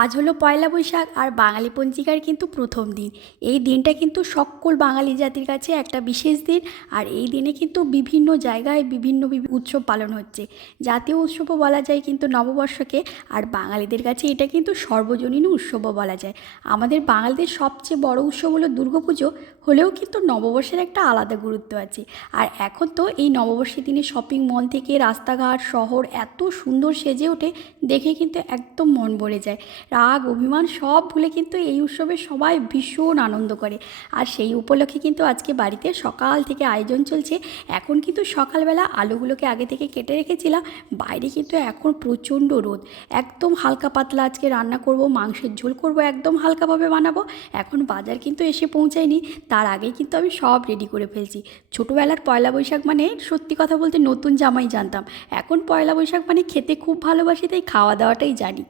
আজ হলো পয়লা বৈশাখ আর বাঙালি পঞ্জিকার কিন্তু প্রথম দিন। এই দিনটা কিন্তু সকল বাঙালি জাতির কাছে একটা বিশেষ দিন আর এই দিনে কিন্তু বিভিন্ন জায়গায় বিভিন্ন উৎসব পালন হচ্ছে। জাতীয় উৎসবও বলা যায় কিন্তু নববর্ষকে আর বাঙালিদের কাছে এটা কিন্তু সর্বজনীন উৎসবও বলা যায়। আমাদের বাঙালিদের সবচেয়ে বড় উৎসব হলো দুর্গাপুজো, হলেও কিন্তু নববর্ষের একটা আলাদা গুরুত্ব আছে। আর এখন তো এই নববর্ষের দিনে শপিং মল থেকে রাস্তাঘাট, শহর এত সুন্দর সেজে ওঠে, দেখে কিন্তু একদম মন ভরে যায়। রাগ, অভিমান সব ভুলে কিন্তু এই উৎসবে সবাই ভীষণ আনন্দ করে। আর সেই উপলক্ষে কিন্তু আজকে বাড়িতে সকাল থেকে আয়োজন চলছে। এখন কিন্তু সকালবেলা আলুগুলোকে আগে থেকে কেটে রেখেছিলাম। বাইরে কিন্তু এখন প্রচণ্ড রোদ। একদম হালকা পাতলা আজকে রান্না করব, মাংসের ঝোল করব, একদম হালকাভাবে বানাবো। এখন বাজার কিন্তু এসে পৌঁছায়নি। তার আগেই কিন্তু আমি সব রেডি করে ফেলছি। ছোটোবেলার পয়লা বৈশাখ মানে সত্যি কথা বলতে নতুন জামাই জানতাম। এখন পয়লা বৈশাখ মানে খেতে খুব ভালোবাসি, তাই খাওয়া দাওয়াটাই জানি।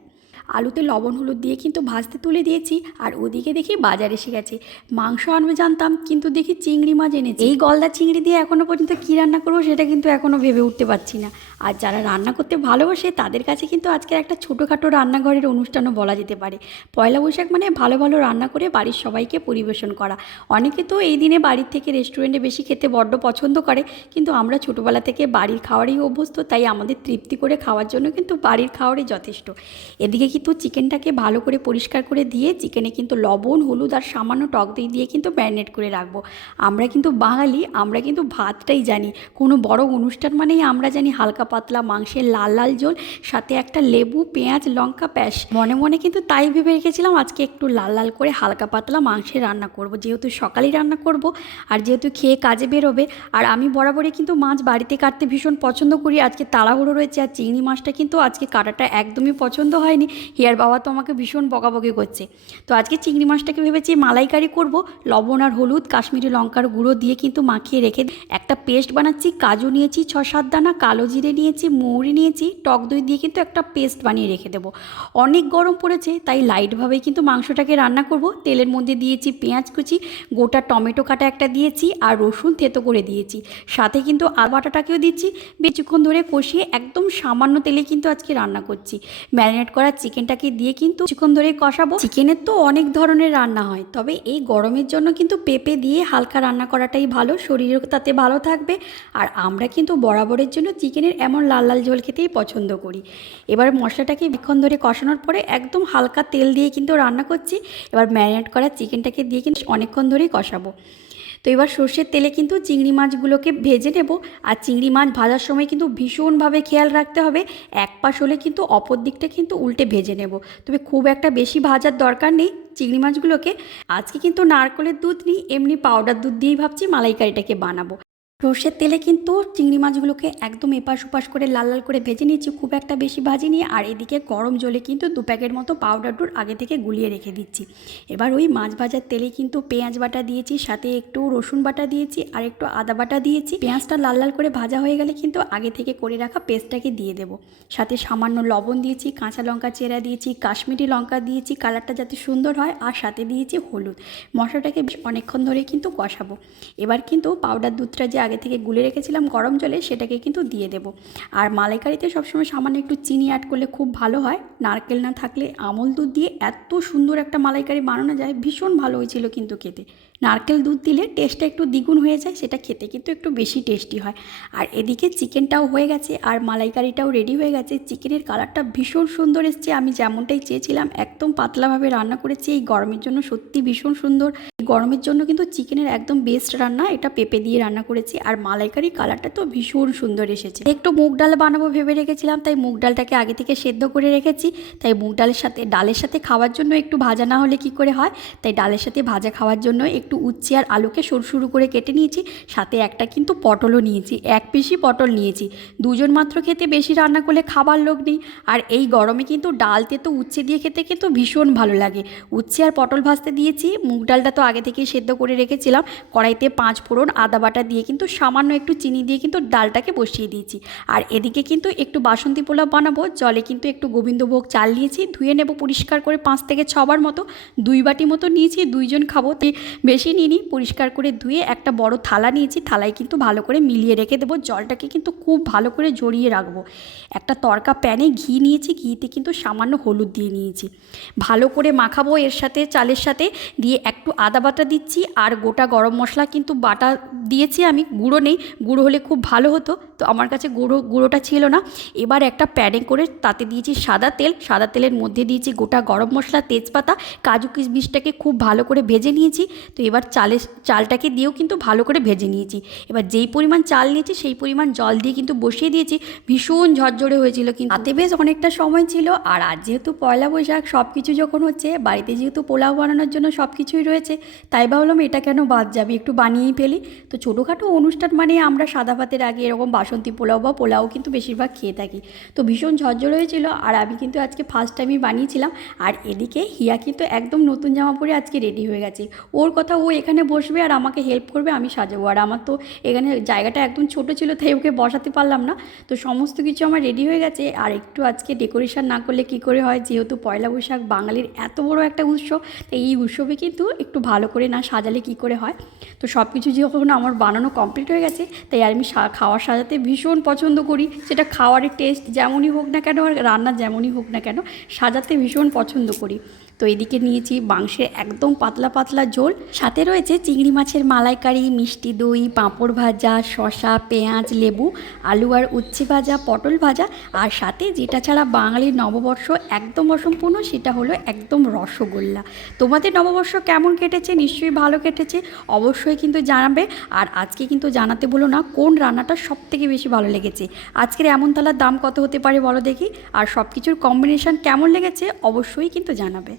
আলুতে লবণ, হলুদ দিয়ে কিন্তু ভাজতে তুলে দিয়েছি আর ওদিকে দেখি বাজার এসে গেছে। মাংস আনবে জানতাম, কিন্তু দেখি চিংড়ি মাছ এনেছি। এই গলদা চিংড়ি দিয়ে এখনও পর্যন্ত কী রান্না করব সেটা কিন্তু এখনও ভেবে উঠতে পারছি না। আর যারা রান্না করতে ভালোবাসে, তাদের কাছে কিন্তু আজকের একটা ছোটোখাটো রান্নাঘরের অনুষ্ঠানও বলা যেতে পারে। পয়লা বৈশাখ মানে ভালো ভালো রান্না করে বাড়ির সবাইকে পরিবেশন করা। অনেকে তো এই দিনে বাড়ির থেকে রেস্টুরেন্টে বেশি খেতে বড্ড পছন্দ করে, কিন্তু আমরা ছোটোবেলা থেকে বাড়ির খাওয়ারই অভ্যস্ত, তাই আমাদের তৃপ্তি করে খাওয়ার জন্য কিন্তু বাড়ির খাওয়ারই যথেষ্ট। এদিকে কিন্তু চিকেনটাকে ভালো করে পরিষ্কার করে দিয়ে চিকেনে কিন্তু লবণ, হলুদ আর সামান্য টক দই দিয়ে কিন্তু ম্যারিনেট করে রাখব। আমরা কিন্তু বাঙালি, আমরা কিন্তু ভাতটাই জানি। কোনো বড় অনুষ্ঠান মানেই আমরা জানি হালকা পাতলা মাংসের লাল লাল ঝোল, সাথে একটা লেবু, পেঁয়াজ, লঙ্কা প্যাস মনে মনে কিন্তু তাই ভেবে রেখেছিলাম আজকে একটু লাল লাল করে হালকা পাতলা মাংসের রান্না করব। যেহেতু সকালেই রান্না করব আর যেহেতু খেয়ে কাজে বেরোবে, আর আমি বরাবরই কিন্তু মাছ বাড়িতে কাটতে ভীষণ পছন্দ করি। আজকে তাড়াহুড়ো রয়েছে আর চিংড়ি মাছটা কিন্তু আজকে কাটাটা একদমই পছন্দ হয়নি। হিয়ার বাবা তো আমাকে ভীষণ বকাবকি করছে। তো আজকে চিংড়ি মাছটাকে ভেবেছি মালাইকারি করব। লবণ আর হলুদ, কাশ্মীরি লঙ্কার গুঁড়ো দিয়ে কিন্তু মাখিয়ে রেখে একটা পেস্ট বানাচ্ছি, কাজু নিয়েছি ছ সাত দানা, কালো জিরে নিয়েছি, মৌরি নিয়েছি, টক দই দিয়ে কিন্তু একটা পেস্ট বানিয়ে রেখে দেবো। অনেক গরম পড়েছে, তাই লাইটভাবেই কিন্তু মাংসটাকে রান্না করব। তেলের মধ্যে দিয়েছি পেঁয়াজ কুচি, গোটা টমেটো কাটা একটা দিয়েছি আর রসুন থেতো করে দিয়েছি। সাথে কিন্তু আদা বাটাটাকেও দিচ্ছি। বেশিক্ষণ ধরে কষিয়ে একদম সামান্য তেলে কিন্তু আজকে রান্না করছি। ম্যারিনেট করা চিকেনটাকে দিয়ে কিন্তু কিছুক্ষণ ধরে কষাবো। চিকেনের তো অনেক ধরনের রান্না হয়, তবে এই গরমের জন্য কিন্তু পেঁপে দিয়ে হালকা রান্না করাটাই ভালো, শরীরও তাতে ভালো থাকবে। আর আমরা কিন্তু বরাবরের জন্য চিকেনের এমন লাল লাল ঝোল খেতেই পছন্দ করি। এবার মশলাটাকে বেক্ষণ ধরে কষানোর পরে একদম হালকা তেল দিয়ে কিন্তু রান্না করছি। এবার ম্যারিনেট করা চিকেনটাকে দিয়ে কিন্তু অনেকক্ষণ ধরেই কষাবো। তো এবার সর্ষের তেলে কিন্তু চিংড়ি মাছগুলোকে ভেজে নেব। আর চিংড়ি মাছ ভাজার সময় কিন্তু ভীষণভাবে খেয়াল রাখতে হবে। এক পাশ হলে কিন্তু অপর দিকটা কিন্তু উল্টে ভেজে নেব। তবে খুব একটা বেশি ভাজার দরকার নেই চিংড়ি মাছগুলোকে। আজকে কিন্তু নারকলের দুধ নিই, এমনি পাউডার দুধ দিয়েই ভাবছি মালাইকারিটাকে বানাবো। সর্ষের তেলে কিন্তু চিংড়ি মাছগুলোকে একদম এপাশ ওপাশ করে লাল লাল করে ভেজে নিয়েছি, খুব একটা বেশি ভাজিনি আর এদিকে গরম জলে কিন্তু দু প্যাকেট মতো পাউডার দুধ আগে থেকে গুলিয়ে রেখে দিচ্ছি। এবার ওই মাছ ভাজার তেলে কিন্তু পেঁয়াজ বাটা দিয়েছি, সাথে একটু রসুন বাটা দিয়েছি, আর একটু আদা বাটা দিয়েছি। পেঁয়াজটা লাল লাল করে ভাজা হয়ে গেলে কিন্তু আগে থেকে করে রাখা পেস্টটাকে দিয়ে দেবো। সাথে সামান্য লবণ দিয়েছি, কাঁচা লঙ্কা চেরা দিয়েছি, কাশ্মীরি লঙ্কা দিয়েছি, কালারটা যাতে সুন্দর হয়, আর সাথে দিয়েছি হলুদ। মশলাটাকে বেশ অনেকক্ষণ ধরে কিন্তু কষাবো। এবার কিন্তু পাউডার দুধটা যে আগে থেকে গুলে রেখেছিলাম গরম জলে, সেটাকে কিন্তু দিয়ে দেবো। আর মালাইকারিতে সবসময় সামান্য একটু চিনি অ্যাড করলে খুব ভালো হয়। নারকেল না থাকলে আমল দুধ দিয়ে এত সুন্দর একটা মালাইকারি বানানো যায়, ভীষণ ভালো হয়েছিল কিন্তু খেতে। নারকেল দুধ দিলে টেস্টটা একটু দ্বিগুণ হয়ে যায়, সেটা খেতে কিন্তু একটু বেশি টেস্টি হয়। আর এদিকে চিকেনটাও হয়ে গেছে, আর মালাইকারিটাও রেডি হয়ে গেছে। চিকেনের কালারটা ভীষণ সুন্দর এসছে, আমি যেমনটাই চেয়েছিলাম, একদম পাতলাভাবে রান্না করেছি। এই গরমের জন্য সত্যি ভীষণ সুন্দর। গরমের জন্য কিন্তু চিকেনের একদম বেস্ট রান্না, এটা পেঁপে দিয়ে রান্না করেছি। আর মালাইকারি কালারটা তো ভীষণ সুন্দর এসেছে। একটু মুগ ডাল বানাবো ভেবে রেখেছিলাম, তাই মুগ ডালটাকে আগে থেকে সেদ্ধ করে রেখেছি। তাই মুগ ডালের সাথে ডালের সাথে খাওয়ার জন্য একটু ভাজা না হলে কি করে হয়, তাই ডালের সাথে ভাজা খাওয়ার জন্য একটু উচ্ছে আর আলুকে সরু সরু করে কেটে নিয়েছি। সাথে একটা কিন্তু পটলও নিয়েছি, এক পিসি পটল নিয়েছি। দুজন মাত্র খেতে বেশি রান্না করলে খাবার লোক নেই। আর এই গরমে কিন্তু ডালতে তো উচ্ছে দিয়ে খেতে কিন্তু ভীষণ ভালো লাগে। উচ্ছে আর পটল ভাজতে দিয়েছি, মুগ ডালটা তো আগে থেকেই সেদ্ধ করে রেখেছিলাম। কড়াইতে পাঁচ ফোড়ন, আদা বাটা দিয়ে কিন্তু কিন্তু সামান্য একটু চিনি দিয়ে কিন্তু ডালটাকে বসিয়ে দিয়েছি। আর এদিকে কিন্তু একটু বাসন্তী পোলাও বানাবো, জলে কিন্তু একটু গোবিন্দভোগ চাল নিয়েছি, ধুয়ে নেব পরিষ্কার করে পাঁচ থেকে ছবার মতো, দুই বাটি মতো নিয়েছি, দুইজন খাব। তে বেশি নিইনি, পরিষ্কার করে ধুয়ে একটা বড় থালা নিয়েছি, থালায় কিন্তু ভালো করে মিলিয়ে রেখে দেবো, জলটাকে কিন্তু খুব ভালো করে জড়িয়ে রাখব। একটা তরকা প্যানে ঘি নিয়েছি, ঘিতে কিন্তু সামান্য হলুদ দিয়ে নিয়েছি। ভালো করে মাখাবো এর সাথে, চালের সাথে, দিয়ে একটু আদা বাটা দিচ্ছি, আর গোটা গরম মশলা কিন্তু বাটা দিয়েছি আমি গুঁড়ো নেই, গুঁড়ো হলে খুব ভালো হতো। তো আমার কাছে গুঁড়ো, গুঁড়োটা ছিল না। এবার একটা প্যানে করে তাতে দিয়েছি সাদা তেল। সাদা তেলের মধ্যে দিয়েছি গোটা গরম মশলা, তেজপাতা, কাজু কিশমিশটাকে খুব ভালো করে ভেজে নিয়েছি। তো এবার চালের চালটাকে দিয়েও কিন্তু ভালো করে ভেজে নিয়েছি। এবার যেই পরিমাণ চাল নিয়েছি সেই পরিমাণ জল দিয়ে কিন্তু বসিয়ে দিয়েছি। ভীষণ ঝরঝরে হয়েছিল কিন্তু। তাতে বেশ অনেকটা সময় ছিল। আর আজ যেহেতু পয়লা বৈশাখ সব কিছু যখন হচ্ছে, বাড়িতে যেহেতু পোলাও বানানোর জন্য সব কিছুই রয়েছে, তাই ভাবলাম এটা কেন বাদ যাবে? একটু বানিয়েই ফেলি। তো ছোটোখাটো অনুষ্ঠান মানে আমরা সাদা ভাতের আগে এরকম বাসন্তী পোলাও বা পোলাও কিন্তু বেশিরভাগ খেয়ে থাকি। তো ভীষণ ঝরঝর হয়েছিল আর আমি কিন্তু আজকে ফার্স্ট টাইমই বানিয়েছিলাম। আর এদিকে হিয়া কিন্তু একদম নতুন জামা পরে আজকে রেডি হয়ে গেছে। ওর কথা ও এখানে বসবে আর আমাকে হেল্প করবে, আমি সাজাবো। আর আমার তো এখানে জায়গাটা একদম ছোট ছিল, তাই ওকে বসাতে পারলাম না। তো সমস্ত কিছু আমার রেডি হয়ে গেছে। আর একটু আজকে ডেকোরেশন না করলে কি করে হয়? যেহেতু পয়লা বৈশাখ বাঙালির এত বড় একটা উৎসব, তাই এই উৎসবে কিন্তু একটু ভালো করে না সাজালে কি করে হয়? তো সব কিছু যখন আমার বানানো কমপ্লিট হয়ে গেছে, তাই আমি সা- খাওয়ার সাজাতে ভীষণ পছন্দ করি। সেটা খাওয়ারের টেস্ট যেমনই হোক না কেন আর রান্না যেমনই হোক না কেন, সাজাতে ভীষণ পছন্দ করি। তো এদিকে নিয়েছি মাংসের একদম পাতলা পাতলা ঝোল। সাথে রয়েছে চিংড়ি মাছের মালাইকারি, মিষ্টি দই, পাঁপড় ভাজা শশা পেঁয়াজ, লেবু, আলু আর উচ্ছে ভাজা, পটল ভাজা আর সাথে যেটা ছাড়া বাঙালির নববর্ষ একদম অসম্পূর্ণ সেটা হলো একদম রসগোল্লা। তোমাদের নববর্ষ কেমন কেটেছে? নিশ্চয়ই ভালো কেটেছে। অবশ্যই কিন্তু জানাবে। আর আজকে কিন্তু জানাতে বলো না কোন রান্নাটা সব থেকে বেশি ভালো লেগেছে। আজকের এমন তালার দাম কত হতে পারে বলো দেখি। আর সব কিছুর কম্বিনেশন কেমন লেগেছে অবশ্যই কিন্তু জানাবে।